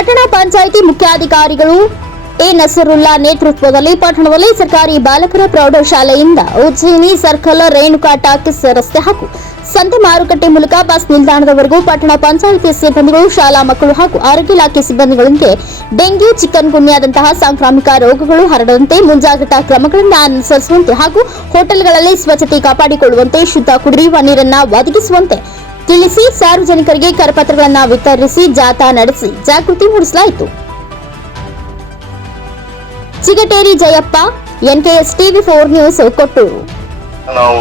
ಪಟ್ಟಣ ಪಂಚಾಯಿತಿ ಮುಖ್ಯಾಧಿಕಾರಿಗಳು ಎ ನಸರುಲ್ಲಾ ನೇತೃತ್ವದಲ್ಲಿ ಪಟ್ಟಣದಲ್ಲಿ ಸರ್ಕಾರಿ ಬಾಲಕರ ಪ್ರೌಢಶಾಲೆಯಿಂದ ಉಜ್ಜಯಿನಿ ಸರ್ಕಲ್ ರೇಣುಕಾ ಟಾಕಿಸ್ ರಸ್ತೆ ಹಾಗೂ ಸಂತೆ ಮಾರುಕಟ್ಟೆ ಮೂಲಕ ಬಸ್ ನಿಲ್ದಾಣದವರೆಗೂ ಪಟ್ಟಣ ಪಂಚಾಯಿತಿ ಸಿಬ್ಬಂದಿಗಳು, ಶಾಲಾ ಮಕ್ಕಳು ಹಾಗೂ ಆರೋಗ್ಯ ಇಲಾಖೆ ಸಿಬ್ಬಂದಿಗಳೊಂದಿಗೆ ಡೆಂಗ್ಯೂ ಚಿಕನ್ ಗುನ್ಯಾದಂತಹ ಸಾಂಕ್ರಾಮಿಕ ರೋಗಗಳು ಹರಡದಂತೆ ಮುಂಜಾಗ್ರತಾ ಕ್ರಮಗಳನ್ನು ಅನುಸರಿಸುವಂತೆ ಹಾಗೂ ಹೋಟೆಲ್ಗಳಲ್ಲಿ ಸ್ವಚ್ಛತೆ ಕಾಪಾಡಿಕೊಳ್ಳುವಂತೆ ಶುದ್ಧ ಕುಡಿಯುವ ನೀರನ್ನ ಒದಗಿಸುವಂತೆ ತಿಳಿಸಿ ಸಾರ್ವಜನಿಕರಿಗೆ ಕರಪತ್ರಗಳನ್ನು ವಿತರಿಸಿ ಜಾಥಾ ನಡೆಸಿ ಜಾಗೃತಿ ಮೂಡಿಸಲಾಯಿತು. Chigateri Jayappa, NKS TV four news Kotturu. ನಾವು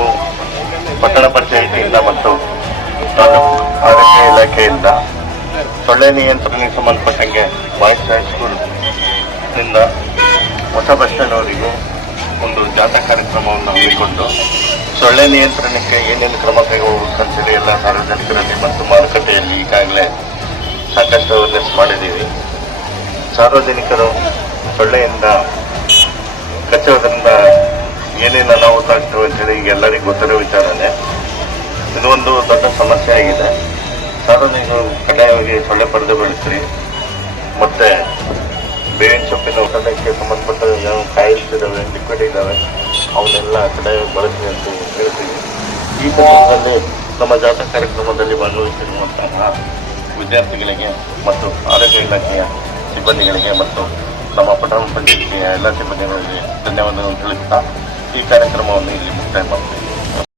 ಪಟ್ಟಣ ಪಂಚಾಯಿತಿಯಿಂದ ಮತ್ತು ಆರೋಗ್ಯ ಇಲಾಖೆಯಿಂದ ಸೊಳ್ಳೆ ನಿಯಂತ್ರಣಕ್ಕೆ ಸಂಬಂಧಪಟ್ಟಂಗೆ ಬಾಯ್ಸ್ ಹೈಸ್ಕೂಲ್ ಹೊಸ ಬಸ್ ಸ್ಟ್ಯಾಂಡ್ ಅವರಿಗೂ ಒಂದು ಜಾಥಾ ಕಾರ್ಯಕ್ರಮವನ್ನು ಹಮ್ಮಿಕೊಂಡು ಸೊಳ್ಳೆ ನಿಯಂತ್ರಣಕ್ಕೆ ಏನೇನು ಕ್ರಮ ಕೈಗೊಳ್ಳಬೇಕಂತೇಳಿ ಎಲ್ಲ ಸಾರ್ವಜನಿಕರಲ್ಲಿ ಮತ್ತು ಮಾರುಕಟ್ಟೆಯಲ್ಲಿ ಈಗಾಗಲೇ ಸಾಕಷ್ಟು ಅವೇರ್ನೆಸ್ ಮಾಡಿದ್ದೀವಿ. ಸಾರ್ವಜನಿಕರು ಸೊಳ್ಳೆಯಿಂದ ಕಚ್ಚೋದ್ರಿಂದ ಏನೇನು ಅನಾಹುತ ಆಗ್ತವೆ ಅಂತೇಳಿ ಈಗ ಎಲ್ಲರಿಗೂ ಗೊತ್ತಿರೋ ವಿಚಾರನೇ. ಇದು ಒಂದು ದೊಡ್ಡ ಸಮಸ್ಯೆ ಆಗಿದೆ. ಸಾರ್ವಜನಿಕರು ಕಡ್ಡಾಯವಾಗಿ ಸೊಳ್ಳೆ ಪಡೆದು ಬೆಳೆಸ್ರಿ ಮತ್ತೆ ಬೇವಿನ ಸೊಪ್ಪಿನ ಔಷಧಕ್ಕೆ ಸಂಬಂಧಪಟ್ಟ ಕಾಯಿಲ್ಸ್ ಇದಾವೆ ಲಿಕ್ವಿಡ್ ಇದಾವೆ ಅವನ್ನೆಲ್ಲ ಕಡೆ ಬಳಸಿ ಅಂತ ಹೇಳ್ತೀವಿ. ಈ ಸಂದರ್ಭದಲ್ಲಿ ನಮ್ಮ ಜಾಥಾ ಕಾರ್ಯಕ್ರಮದಲ್ಲಿ ಭಾಗವಹಿಸಿರುವಂತಹ ವಿದ್ಯಾರ್ಥಿಗಳಿಗೆ ಮತ್ತು ಆರೋಗ್ಯ ಇಲಾಖೆಯ ಸಿಬ್ಬಂದಿಗಳಿಗೆ ಮತ್ತು ನಮ್ಮ ಪಟ್ಟಣ ಪಂಚಾಯತಿಯ ಎಲ್ಲ ಸಿಬ್ಬಂದಿಗಳಿಗೆ ಧನ್ಯವಾದಗಳನ್ನು ತಿಳಿಸ್ತಾ ಈ ಕಾರ್ಯಕ್ರಮವನ್ನು ಇಲ್ಲಿ ಮುಕ್ತಾಯ ಮಾಡ್ತೀವಿ.